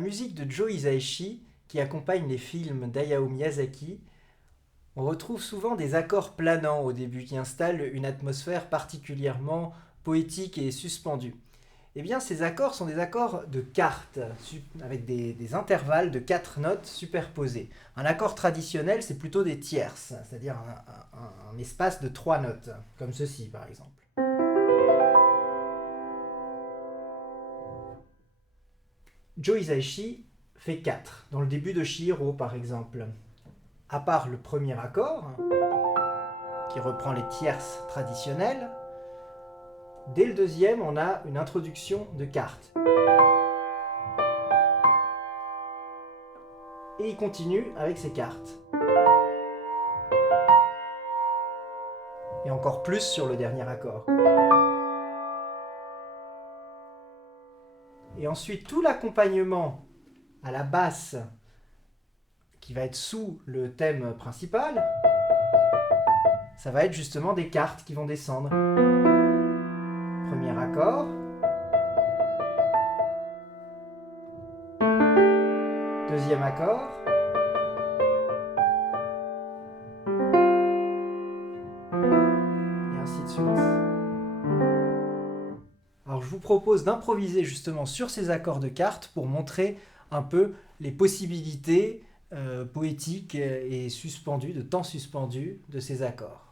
musique de Joe Hisaishi, qui accompagne les films d'Hayao Miyazaki, on retrouve souvent des accords planants au début qui installent une atmosphère particulièrement poétique et suspendue. Eh bien, ces accords sont des accords de quartes, avec des intervalles de 4 notes superposées. Un accord traditionnel, c'est plutôt des tierces, c'est-à-dire un espace de 3 notes, comme ceci par exemple. Joe Hisaishi fait 4, dans le début de Chihiro par exemple. À part le premier accord, qui reprend les tierces traditionnelles, dès le deuxième, on a une introduction de quartes. Et il continue avec ses cartes. Et encore plus sur le dernier accord. Et ensuite, tout l'accompagnement à la basse, qui va être sous le thème principal, ça va être justement des cartes qui vont descendre. Premier accord. Deuxième accord. Et ainsi de suite. Alors je vous propose d'improviser justement sur ces accords de cartes pour montrer un peu les possibilités poétiques et suspendues, de temps suspendu de ces accords.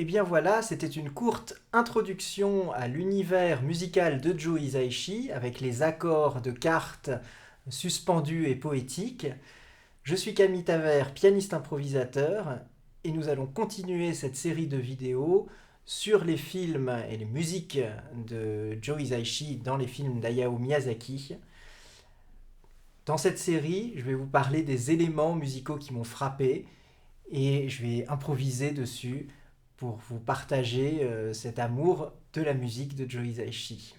Et bien voilà, c'était une courte introduction à l'univers musical de Joe Hisaishi avec les accords de cartes suspendus et poétiques. Je suis Camille Tavert, pianiste improvisateur, et nous allons continuer cette série de vidéos sur les films et les musiques de Joe Hisaishi dans les films d'Hayao Miyazaki. Dans cette série, je vais vous parler des éléments musicaux qui m'ont frappé et je vais improviser dessus pour vous partager cet amour de la musique de Joe Hisaishi.